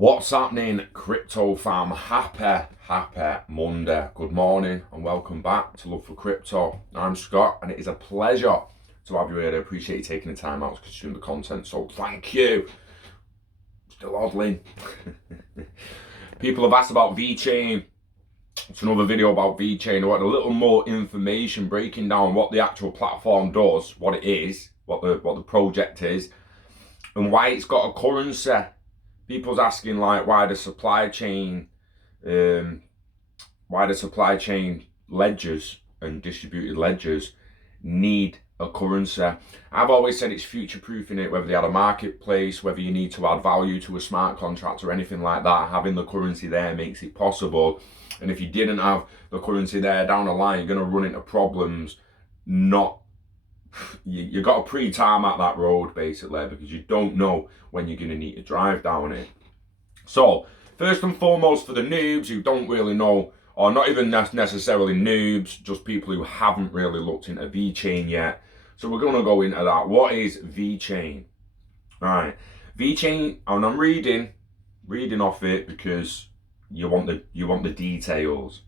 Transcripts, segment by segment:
What's happening, crypto fam? Happy Monday. Good morning and welcome back to Love for Crypto. I'm Scott and it is a pleasure to have you here. I appreciate you taking the time out to consume the content, so thank you. Still hodling. People have asked about Vechain. It's another video about Vechain. I want a little more information breaking down what the actual platform does, what it is, what the project is, and why it's got a currency. People's asking like why the supply chain ledgers and distributed ledgers need a currency. I've always said it's future-proofing it, whether they had a marketplace, whether you need to add value to a smart contract or anything like that. Having the currency there makes it possible. And if you didn't have the currency there down the line, you're going to run into problems. You got to pre-tarmac that road basically, because you don't know when you're going to need to drive down it. So first and foremost, for the noobs who don't really know, or not even necessarily noobs, just people who haven't really looked into Vechain yet. So we're going to go into that. What is Vechain? Right, Vechain, and I'm reading off it because you want the details.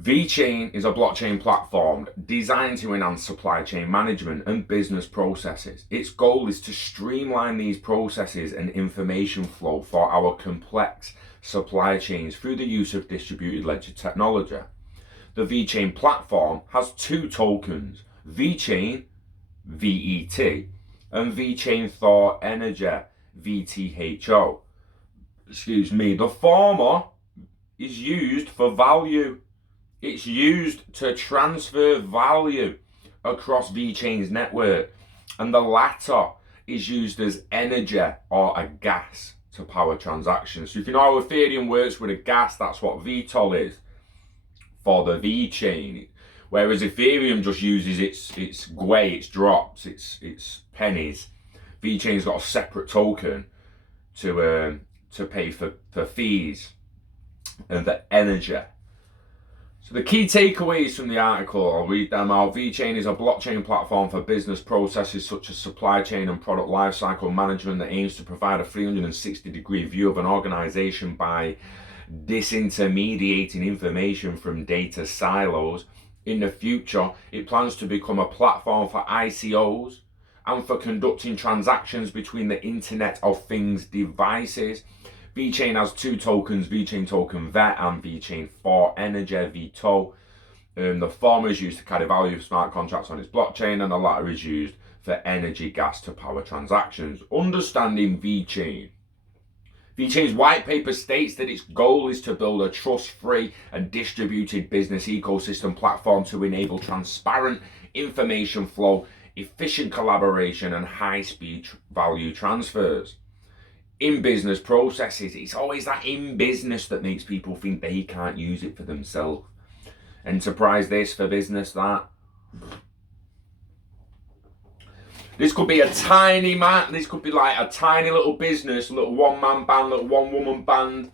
Vechain is a blockchain platform designed to enhance supply chain management and business processes. Its goal is to streamline these processes and information flow for our complex supply chains through the use of distributed ledger technology. The Vechain platform has two tokens, Vechain, VET, and Vechain Thor Energy, VTHO. The former is used for value. It's used to transfer value across Vechain's network, and the latter is used as energy or a gas to power transactions. So if you know how Ethereum works with a gas, that's what VTOL is for the Vechain. Whereas Ethereum just uses its gwei, its drops, its pennies. Vechain's got a separate token to pay for fees and the energy. So the key takeaways from the article, I'll read them out. Vechain is a blockchain platform for business processes such as supply chain and product lifecycle management that aims to provide a 360-degree view of an organization by disintermediating information from data silos. In the future, it plans to become a platform for ICOs and for conducting transactions between the Internet of Things devices. Vechain has two tokens, Vechain token VET and Vechain Thor Energy, VTO. The former is used to carry value of smart contracts on its blockchain, and the latter is used for energy gas to power transactions. Understanding Vechain. Vechain's white paper states that its goal is to build a trust-free and distributed business ecosystem platform to enable transparent information flow, efficient collaboration, and high-speed value transfers. In business processes, it's always that in business that makes people think they can't use it for themselves. Enterprise this, for business that. This could be a tiny man, this could be like a tiny little business, a little one-man band, little one-woman band,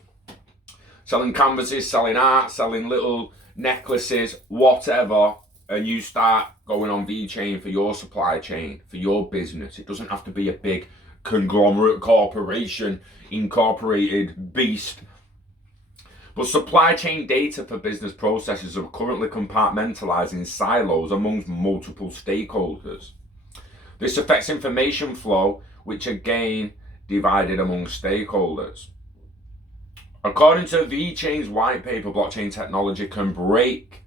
selling canvases, selling art, selling little necklaces, whatever, and you start going on Vechain for your supply chain, for your business. It doesn't have to be a big conglomerate corporation, incorporated beast. But supply chain data for business processes are currently compartmentalized in silos amongst multiple stakeholders. This affects information flow, which again divided among stakeholders. According to Vechain's white paper, blockchain technology can break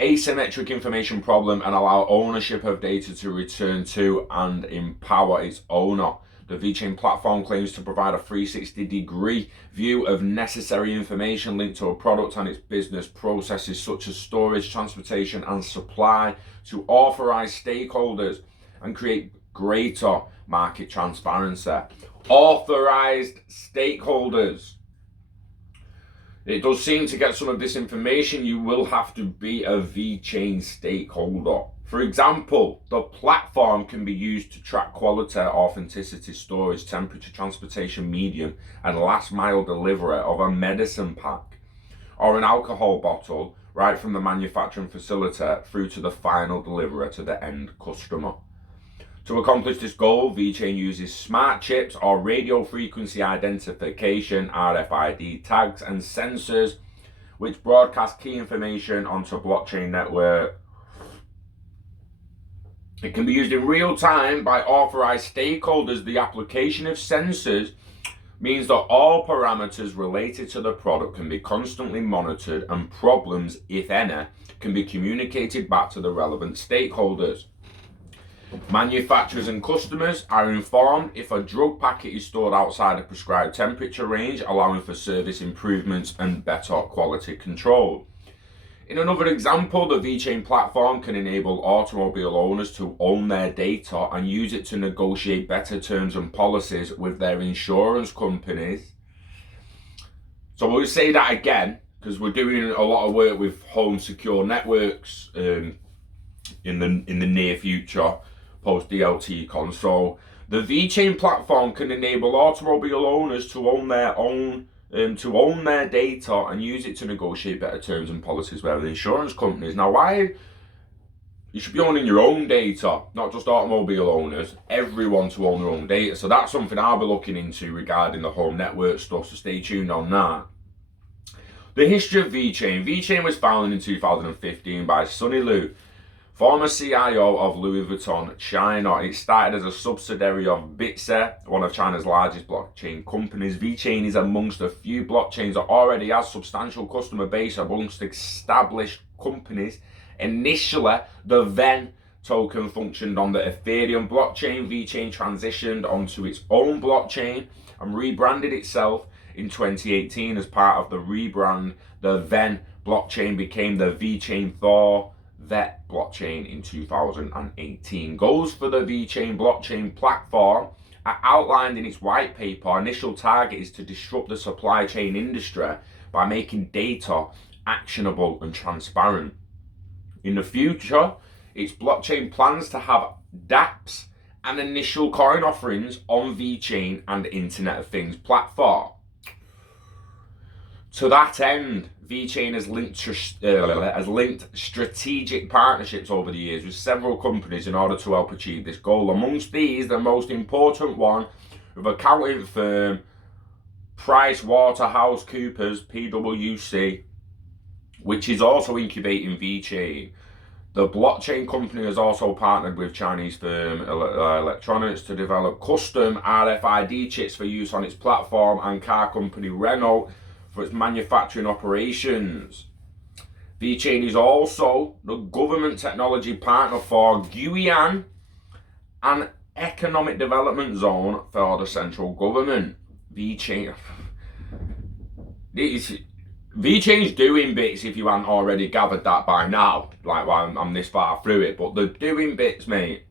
asymmetric information problem and allow ownership of data to return to and empower its owner. The Vechain platform claims to provide a 360-degree view of necessary information linked to a product and its business processes such as storage, transportation, and supply to authorized stakeholders and create greater market transparency. Authorized stakeholders. It does seem to get some of this information, you will have to be a Vechain stakeholder. For example, the platform can be used to track quality, authenticity, storage, temperature, transportation, medium, and last mile delivery of a medicine pack or an alcohol bottle right from the manufacturing facility through to the final delivery to the end customer. To accomplish this goal, Vechain uses smart chips or radio frequency identification (RFID) tags and sensors which broadcast key information onto a blockchain network. It can be used in real time by authorized stakeholders. The application of sensors means that all parameters related to the product can be constantly monitored and problems, if any, can be communicated back to the relevant stakeholders. Manufacturers and customers are informed if a drug packet is stored outside a prescribed temperature range, allowing for service improvements and better quality control. In another example, the Vechain platform can enable automobile owners to own their data and use it to negotiate better terms and policies with their insurance companies. So we'll say that again, because we're doing a lot of work with home secure networks in the near future, post DLTCONUK. So the Vechain platform can enable automobile owners to own their data and use it to negotiate better terms and policies with insurance companies. Now, why? You should be owning your own data, not just automobile owners, everyone to own their own data. So that's something I'll be looking into regarding the home network stuff, so stay tuned on that. The history of Vechain. Vechain was founded in 2015 by Sunny Lu, former CIO of Louis Vuitton, China. It started as a subsidiary of Bitse, one of China's largest blockchain companies. Vechain is amongst a few blockchains that already has substantial customer base amongst established companies. Initially, the Vechain token functioned on the Ethereum blockchain. Vechain transitioned onto its own blockchain and rebranded itself in 2018. As part of the rebrand, the Vechain blockchain became the Vechain Thor Vet blockchain in 2018. Goals for the Vechain blockchain platform are outlined in its white paper. Initial target is to disrupt the supply chain industry by making data actionable and transparent. In the future, its blockchain plans to have dApps and initial coin offerings on Vechain and Internet of Things platform. To that end, Vechain has linked strategic partnerships over the years with several companies in order to help achieve this goal. Amongst these, the most important one with accounting firm PricewaterhouseCoopers (PwC), which is also incubating Vechain. The blockchain company has also partnered with Chinese firm Electronics to develop custom RFID chips for use on its platform, and car company Renault for its manufacturing operations. Vechain is also the government technology partner for Guyana, an economic development zone for the central government. Vechain's doing bits, if you haven't already gathered that by now, like while I'm this far through it, but they're doing bits, mate.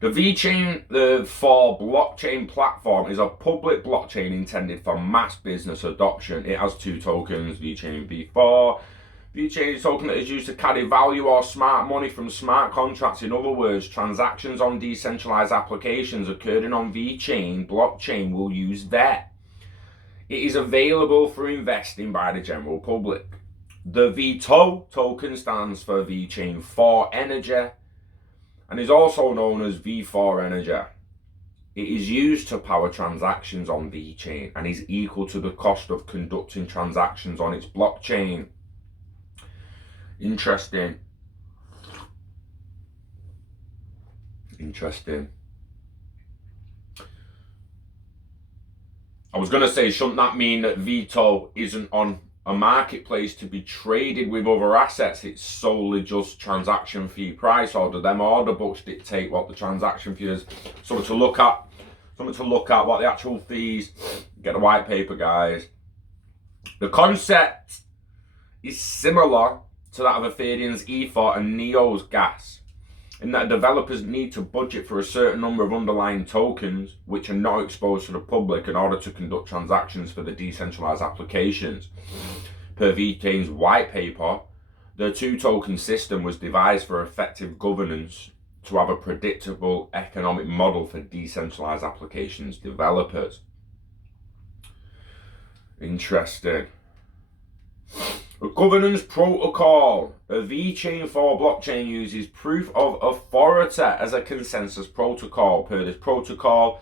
The Vechain for blockchain platform is a public blockchain intended for mass business adoption. It has two tokens, Vechain V4. Vechain is a token that is used to carry value or smart money from smart contracts. In other words, transactions on decentralized applications occurring on Vechain blockchain will use VET. It is available for investing by the general public. The VTO token stands for Vechain for Energy and is also known as V4 Energy. It is used to power transactions on Vechain and is equal to the cost of conducting transactions on its blockchain. Interesting. I was going to say, shouldn't that mean that Veto isn't on a marketplace to be traded with other assets? It's solely just transaction fee price, or do them order books dictate what the transaction fee is? Something to look at what the actual fees. Get the white paper, guys. The concept is similar to that of Ethereum's Ether and Neo's gas, in that developers need to budget for a certain number of underlying tokens which are not exposed to the public in order to conduct transactions for the decentralized applications. Per Vechain's white paper, the two-token system was devised for effective governance to have a predictable economic model for decentralized applications developers. Interesting. A governance protocol. A Vechain for blockchain uses proof of authority as a consensus protocol. Per this protocol,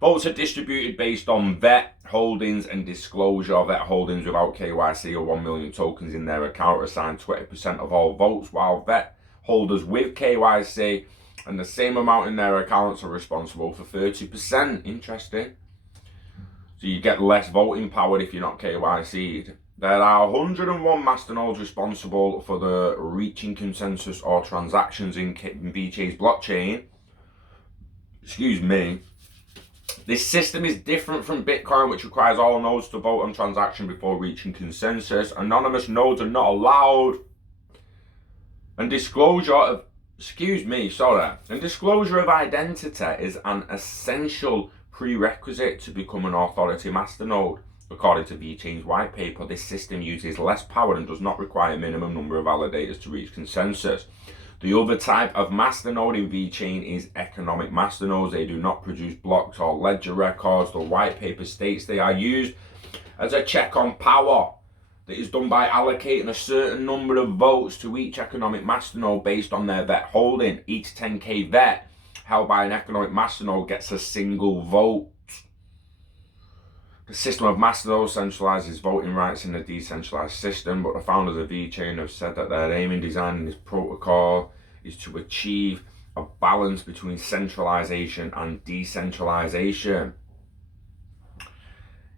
votes are distributed based on VET holdings and disclosure. VET holdings without KYC or 1 million tokens in their account are assigned 20% of all votes, while VET holders with KYC and the same amount in their accounts are responsible for 30%. Interesting. So you get less voting power if you're not KYC'd. There are 101 masternodes responsible for the reaching consensus or transactions in Vechain's blockchain. Excuse me. This system is different from Bitcoin, which requires all nodes to vote on transaction before reaching consensus. Anonymous nodes are not allowed. And disclosure of identity is an essential prerequisite to become an authority masternode. According to Vechain's white paper, this system uses less power and does not require a minimum number of validators to reach consensus. The other type of masternode in Vechain is economic masternodes. They do not produce blocks or ledger records. The white paper states they are used as a check on power that is done by allocating a certain number of votes to each economic masternode based on their VET holding. Each 10k VET held by an economic masternode gets a single vote. The system of masternodes centralizes voting rights in a decentralized system, but the founders of Vechain have said that their aim in designing this protocol is to achieve a balance between centralization and decentralization.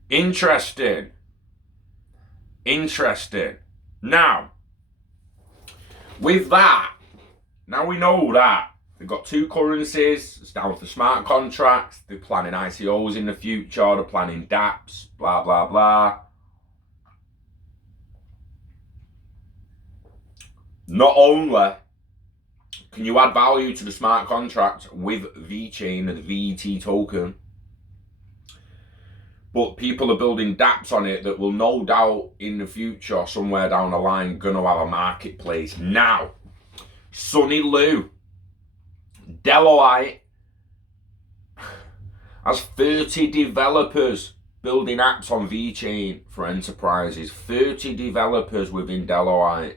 Interesting. Now, with that, now we know that they've got two currencies. It's down for smart contracts. They're planning ICOs in the future. They're planning Dapps, blah, blah, blah. Not only can you add value to the smart contract with Vechain, the VET token, but people are building Dapps on it that will no doubt in the future, somewhere down the line, going to have a marketplace. Now, Sonny Lou, Deloitte has 30 developers building apps on Vechain for enterprises. 30 developers within Deloitte.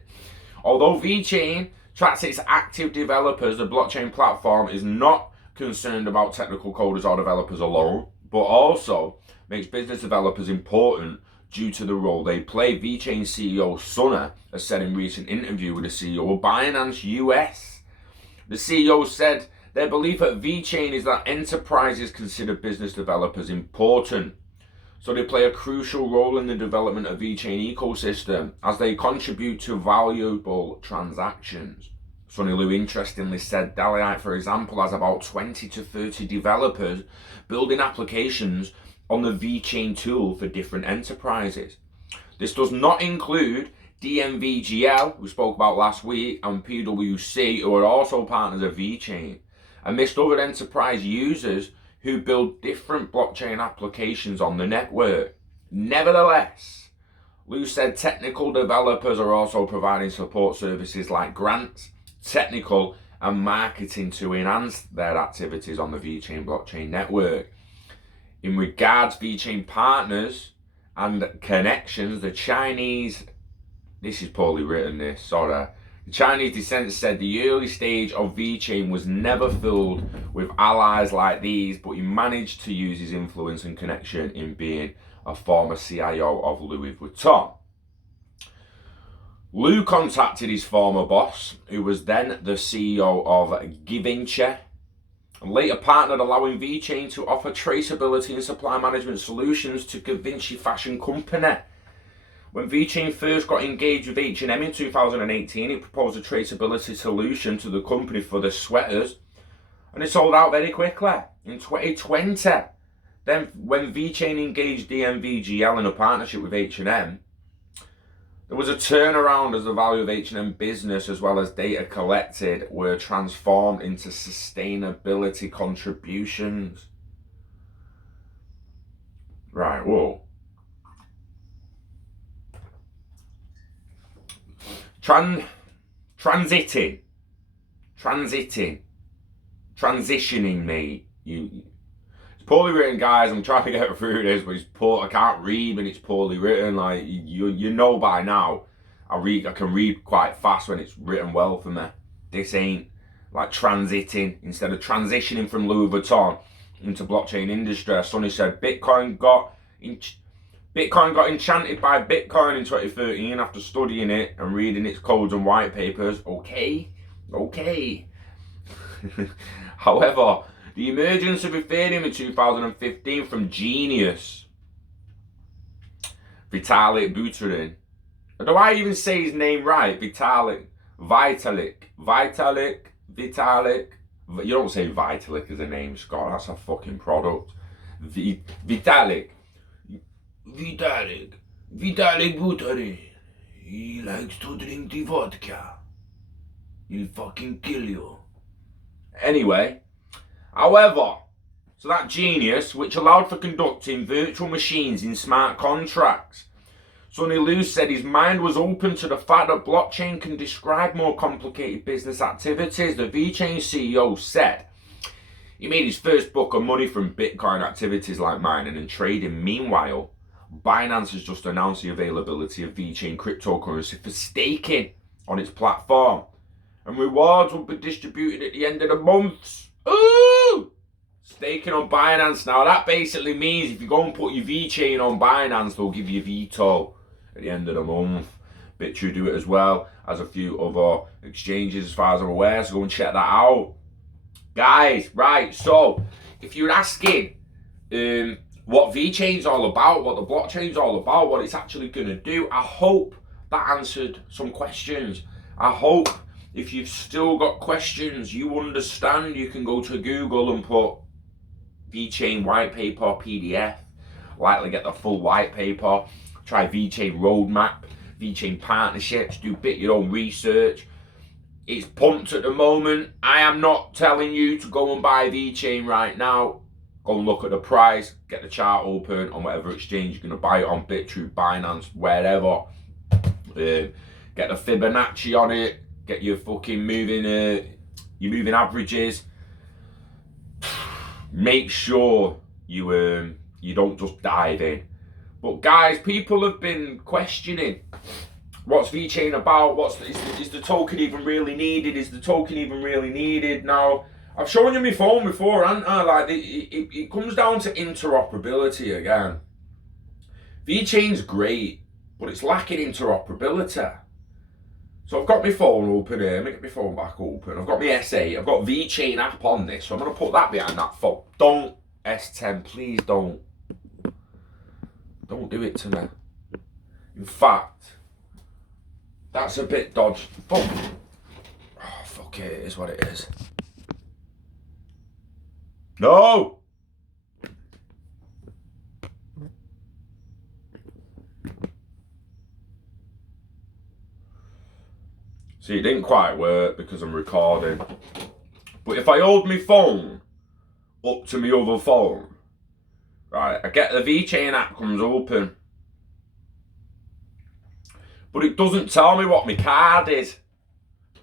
Although Vechain tracks its active developers, the blockchain platform is not concerned about technical coders or developers alone, but also makes business developers important due to the role they play. Vechain CEO Sunny has said in recent interview with the CEO of Binance US. The CEO said their belief at Vechain is that enterprises consider business developers important, so they play a crucial role in the development of Vechain ecosystem as they contribute to valuable transactions. Sonny Lou interestingly said Deloitte, for example, has about 20 to 30 developers building applications on the Vechain tool for different enterprises. This does not include DMVGL, we spoke about last week, and PwC, who are also partners of Vechain, amidst other enterprise users who build different blockchain applications on the network. Nevertheless, Lou said technical developers are also providing support services like grants, technical and marketing to enhance their activities on the Vechain blockchain network. In regards Vechain partners and connections, the Chinese, this is poorly written this, sorry. The Chinese dissent said the early stage of Vechain was never filled with allies like these, but he managed to use his influence and connection in being a former CIO of Louis Vuitton. Lou contacted his former boss, who was then the CEO of Givenchy, and later partnered, allowing Vechain to offer traceability and supply management solutions to Givenchy fashion company. When Vechain first got engaged with H&M in 2018, it proposed a traceability solution to the company for the sweaters, and it sold out very quickly. In 2020, then when Vechain engaged DMVGL in a partnership with H&M, there was a turnaround as the value of H&M business as well as data collected were transformed into sustainability contributions. Right, whoa. Transitioning, mate. It's poorly written, guys. I'm trying to get through this, but it's poor. I can't read when it's poorly written. Like you know by now, I can read quite fast when it's written well for me. This ain't like transiting. Instead of transitioning from Louis Vuitton into blockchain industry, Sonny said Bitcoin got enchanted by Bitcoin in 2013 after studying it and reading its codes and white papers. Okay. However, the emergence of Ethereum in 2015 from genius Vitalik Buterin. Do I even say his name right? Vitalik. You don't say Vitalik as a name, Scott. That's a fucking product. Vitalik Buterin. He likes to drink the vodka. He'll fucking kill you. Anyway, however, so that genius, which allowed for conducting virtual machines in smart contracts. Sonny Lou said his mind was open to the fact that blockchain can describe more complicated business activities. The Vechain CEO said he made his first buck of money from Bitcoin activities like mining and trading. Meanwhile, Binance has just announced the availability of Vechain cryptocurrency for staking on its platform. And rewards will be distributed at the end of the month. Ooh! Staking on Binance. Now that basically means if you go and put your Vechain on Binance, they'll give you a veto at the end of the month. BitTrue do it as well as a few other exchanges as far as I'm aware, so go and check that out. Guys, right, so if you're asking what Vechain's all about, what the blockchain's all about, what it's actually going to do, I hope that answered some questions. I hope if you've still got questions, you understand, you can go to Google and put Vechain white paper PDF, likely get the full white paper, try Vechain roadmap, Vechain partnerships, do your own research. It's pumped at the moment. I am not telling you to go and buy Vechain right now. Go and look at the price, get the chart open on whatever exchange you're going to buy it on, BitTrue, Binance, wherever. Get the Fibonacci on it, get your fucking moving averages. Make sure you don't just dive in. But guys, people have been questioning what's Vechain about. Is the token even really needed? Is the token even really needed? Now, I've shown you my phone before, haven't I? Like it comes down to interoperability again. Vechain's great, but it's lacking interoperability. So I've got my phone open here. Let me get my phone back open. I've got my S8. I've got Vechain app on this. So I'm going to put that behind that phone. Don't, S10, please don't. Don't do it to me. In fact, that's a bit dodgy. Oh, fuck it. It is what it is. No! See, it didn't quite work because I'm recording. But if I hold my phone up to my other phone, right, I get the Vechain app comes open. But it doesn't tell me what my card is.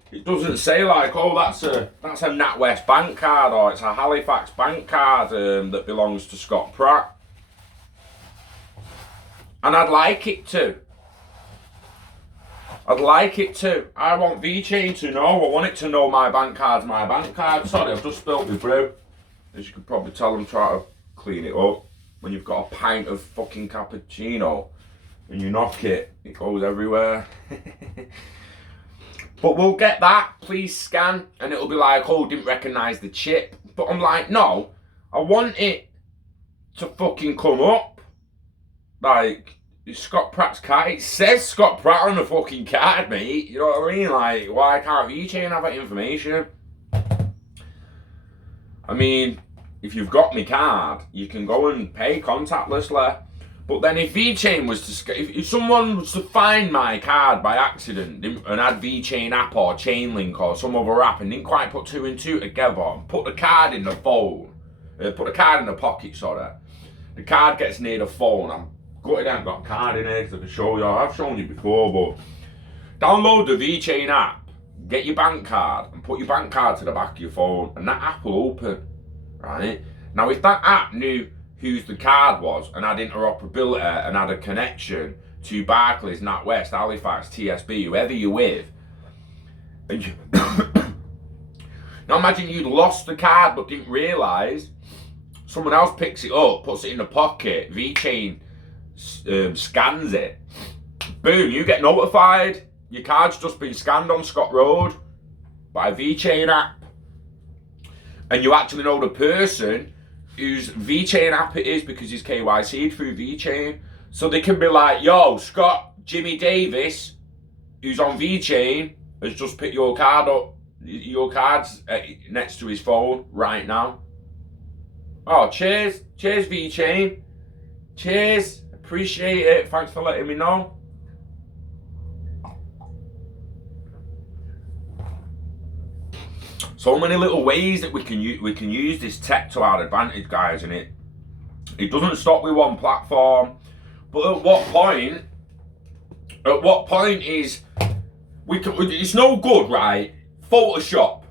It doesn't say like, oh, that's a NatWest bank card or it's a Halifax bank card that belongs to Scott Pratt. And I'd like it to. I'd like it to. I want Vechain to know. I want it to know my bank card's my bank card. Sorry, I've just spilt my brew. As you can probably tell, I'm trying to clean it up. When you've got a pint of fucking cappuccino and you knock it, it goes everywhere. But we'll get that. Please scan. And it'll be like, oh, didn't recognise the chip. But I'm like, no. I want it to fucking come up. Like, Scott Pratt's card. It says Scott Pratt on the fucking card, mate. You know what I mean? Like, why can't Vechain have that information? I mean, if you've got my card, you can go and pay contactlessly. But then if Vechain was to, if someone was to find my card by accident and had Vechain app or Chainlink or some other app and didn't quite put two and two together and put the card in the phone, put the card in the pocket, sorry. The card gets near the phone. I'm gutted I haven't got a card in here because I can show you. I've shown you before, but download the Vechain app, get your bank card and put your bank card to the back of your phone and that app will open, right? Now if that app knew whose the card was and had interoperability and had a connection to Barclays, NatWest, Halifax, TSB, whoever you're with. And you now imagine you'd lost the card but didn't realise. Someone else picks it up, puts it in the pocket, Vechain scans it. Boom, you get notified. Your card's just been scanned on Scott Road by a Vechain app. And you actually know the person whose Vechain app it is because he's KYC'd through Vechain. So they can be like, yo, Scott, Jimmy Davis, who's on Vechain, has just picked your card up. Your card's next to his phone right now. Oh, cheers. Cheers, Vechain. Cheers. Appreciate it. Thanks for letting me know. So many little ways that we can use this tech to our advantage, guys, and it doesn't stop with one platform. But at what point is it's no good, right? Photoshop,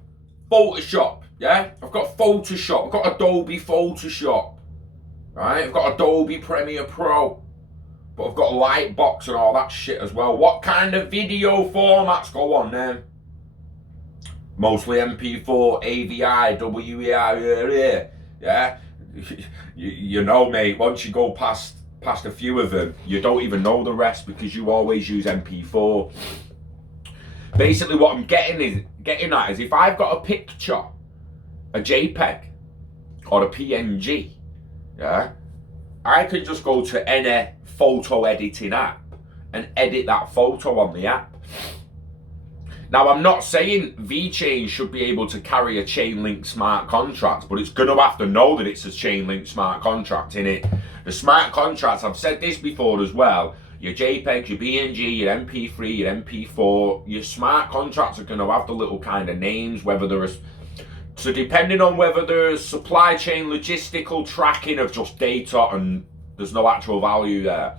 yeah? I've got Photoshop, I've got Adobe Photoshop, right? I've got Adobe Premiere Pro, but I've got Lightbox and all that shit as well. What kind of video formats go on then? Mostly MP4, AVI, WEI, yeah? You know, mate, once you go past a few of them, you don't even know the rest because you always use MP4. Basically, what I'm getting at is if I've got a picture, a JPEG, or a PNG, yeah, I can just go to any photo editing app and edit that photo on the app. Now, I'm not saying Vechain should be able to carry a chain link smart contract, but it's going to have to know that it's a chain link smart contract, innit? The smart contracts, I've said this before as well, your JPEG, your BNG, your MP3, your MP4, your smart contracts are going to have the little kind of names, whether there's, so depending on whether there's supply chain logistical tracking of just data and there's no actual value there,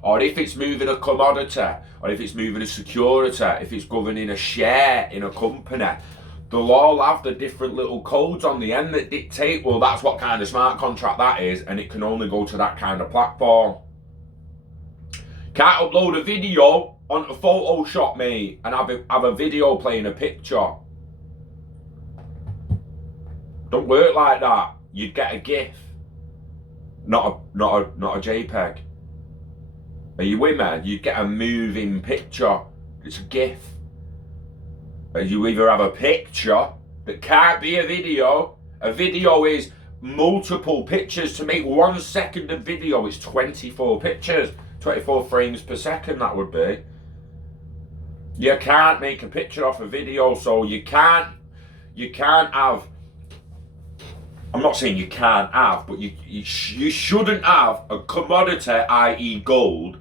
or if it's moving a commodity, or if it's moving a security, if it's governing a share in a company, they'll all have the different little codes on the end that dictate, well, that's what kind of smart contract that is, and it can only go to that kind of platform. Can't upload a video onto Photoshop, mate, and have a video playing a picture. Don't work like that. You'd get a GIF, not a JPEG. Are you with me? You'd get a moving picture. It's a GIF. You either have a picture that can't be a video. A video is multiple pictures. To make 1 second of video, it's 24 pictures. 24 frames per second, that would be. You can't make a picture off a video, so you can't have, I'm not saying you can't have, but you shouldn't have a commodity, i.e. gold,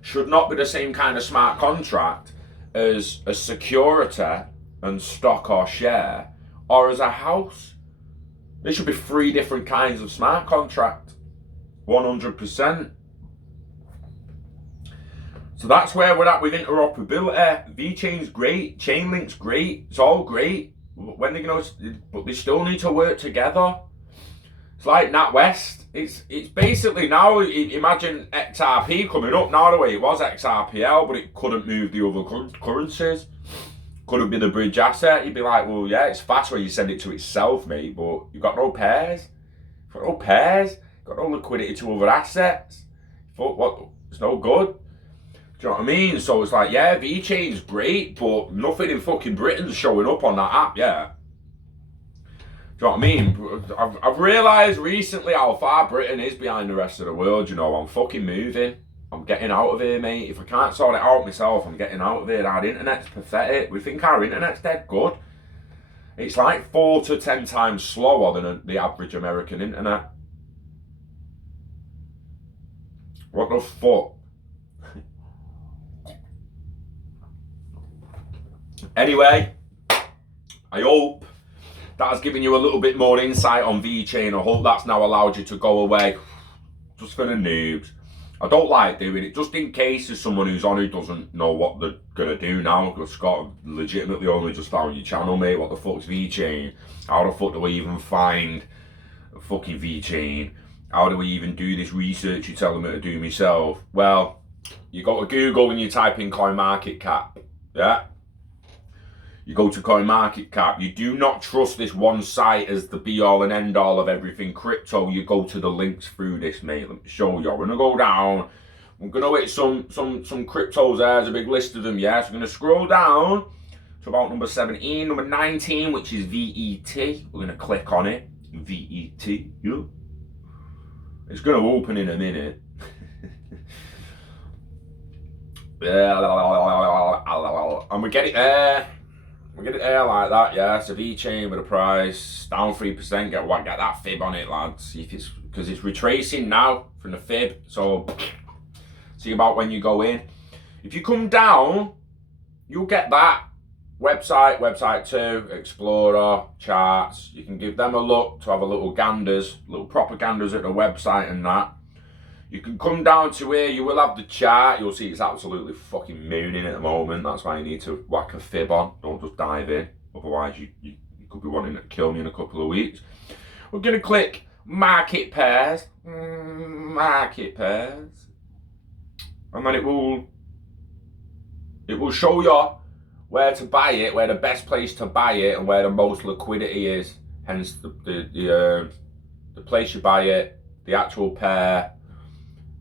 should not be the same kind of smart contract as a security and stock or share, or as a house. There should be 3 different kinds of smart contract, 100%. So that's where we're at with interoperability. Vechain's great, Chainlink's great, it's all great. When they're gonna, but they still need to work together. It's like NatWest. It's basically now, imagine XRP coming up now the way it was XRPL, but it couldn't move the other currencies. Couldn't be the bridge asset. You'd be like, well, yeah, it's fast when you send it to itself, mate, but you've got no pairs. You've got no pairs. You've got no liquidity to other assets. What? It's no good. Do you know what I mean? So it's like, yeah, Vechain's great, but nothing in fucking Britain's showing up on that app yet. Do you know what I mean? I've realised recently how far Britain is behind the rest of the world, you know. I'm fucking moving. I'm getting out of here, mate. If I can't sort it out myself, I'm getting out of here. Our internet's pathetic. We think our internet's dead good. It's like 4 to 10 times slower than the average American internet. What the fuck? Anyway, I hope that has given you a little bit more insight on Vechain. I hope that's now allowed you to go away just for the noobs. I don't like doing it, just in case there's someone who's on who doesn't know what they're going to do now. Because Scott, legitimately only just found your channel, mate. What the fuck's Vechain? How the fuck do we even find a fucking Vechain? How do we even do this research you're telling me to do myself? Well, You go to Google and you type in CoinMarketCap. Yeah? You go to CoinMarketCap. You do not trust this one site as the be-all and end-all of everything crypto. You go to the links through this, mate. Let me show you. I'm going to go down. I'm going to hit some cryptos there. There's a big list of them, yeah? So I'm going to scroll down to about number 17. Number 19, which is VET. We're going to click on it. VET. Yeah. It's going to open in a minute. And we get it there. We get it there like that, yeah. It's a Vechain with a price down 3%. Get that fib on it, lads. See if it's because it's retracing now from the fib. So see about when you go in. If you come down, you'll get that website 2, Explorer, charts. You can give them a look to have a little propaganders at the website and that. You can come down to here, you will have the chart. You'll see it's absolutely fucking mooning at the moment. That's why you need to whack a fib on. Don't just dive in. Otherwise, you could be wanting to kill me in a couple of weeks. We're going to click market pairs. Market pairs. And then it will show you where to buy it, where the best place to buy it, and where the most liquidity is. Hence the place you buy it, the actual pair,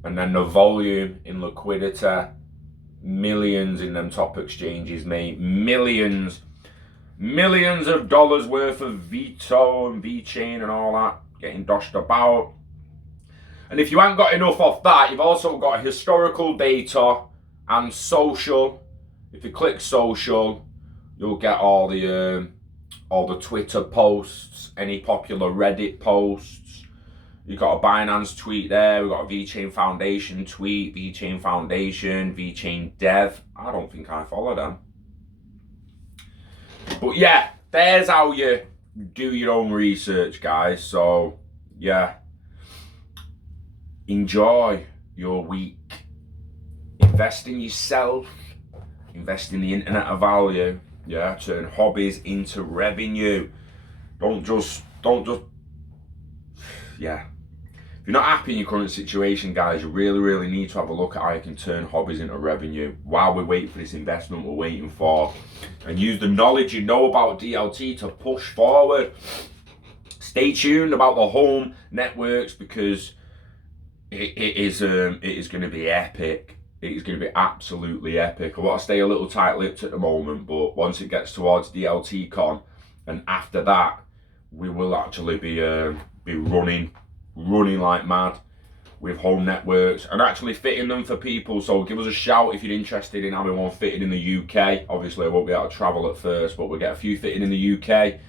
and then the volume in liquidity. Millions in them top exchanges, mate. Millions of dollars worth of Veto and Vechain and all that getting doshed about. And if you haven't got enough of that, you've also got historical data and social. If you click social, you'll get all the Twitter posts, any popular Reddit posts. You've got a Binance tweet there. We've got a Vechain Foundation tweet, Vechain Foundation, Vechain Dev. I don't think I follow them. But yeah, there's how you do your own research, guys. So yeah, enjoy your week. Invest in yourself. Invest in the internet of value. Yeah, turn hobbies into revenue. Don't just, yeah. If you're not happy in your current situation, guys, you really need to have a look at how you can turn hobbies into revenue while we're waiting for this investment we're waiting for. And use the knowledge you know about DLT to push forward. Stay tuned about the home networks because it is going to be epic. It is going to be absolutely epic. I want to stay a little tight-lipped at the moment, but once it gets towards DLTCON and after that, we will actually be running like mad with home networks and actually fitting them for people. So give us a shout if you're interested in having one fitted in the UK. Obviously I won't be able to travel at first, but we'll get a few fitted in the UK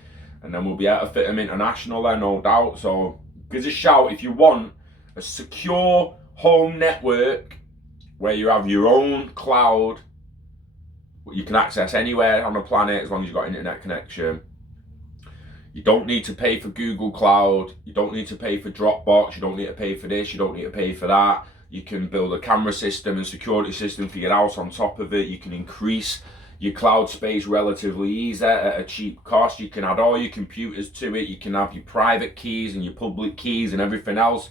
and then we'll be able to fit them international there, no doubt. So give us a shout if you want a secure home network where you have your own cloud you can access anywhere on the planet as long as you've got internet connection. You don't need to pay for Google Cloud. You don't need to pay for Dropbox. You don't need to pay for this. You don't need to pay for that. You can build a camera system and security system for your house on top of it. You can increase your cloud space relatively easy at a cheap cost. You can add all your computers to it. You can have your private keys and your public keys and everything else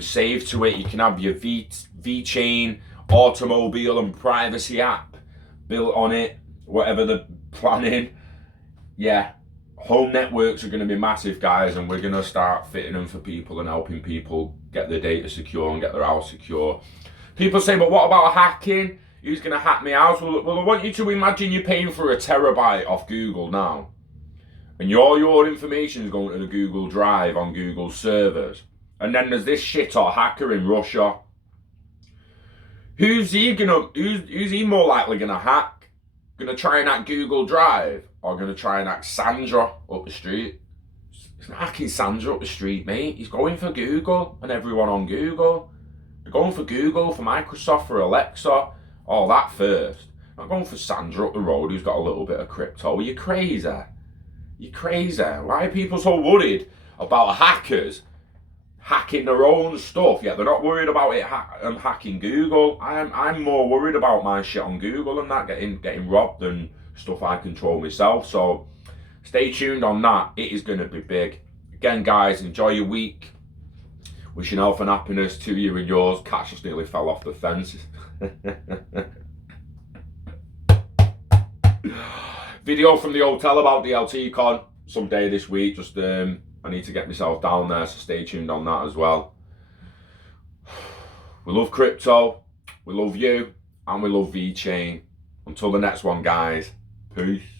saved to it. You can have your Vechain automobile and privacy app built on it, whatever the planning. Yeah. Home networks are going to be massive, guys, and we're going to start fitting them for people and helping people get their data secure and get their house secure. People say, but what about hacking? Who's going to hack my house? Well, I want you to imagine you're paying for a terabyte off Google now, and all your information is going to the Google Drive on Google servers, and then there's this shit or hacker in Russia. Who's he more likely going to hack? Going to try and hack Google Drive? Or going to try and hack Sandra up the street? He's not hacking Sandra up the street, mate. He's going for Google and everyone on Google. They're going for Google, for Microsoft, for Alexa, all that first. Not going for Sandra up the road who's got a little bit of crypto. Are you crazy? You're crazy. Why are people so worried about hackers hacking their own stuff? Yeah, they're not worried about it hacking Google. I'm more worried about my shit on Google and that getting robbed and stuff I control myself. So stay tuned on that. It is going to be big. Again, guys, enjoy your week. Wishing health and happiness to you and yours. Cat just nearly fell off the fence. Video from the hotel about DLTCON someday this week. Just I need to get myself down there, so stay tuned on that as well. We love crypto, we love you, and we love Vechain. Until the next one, guys. Peace.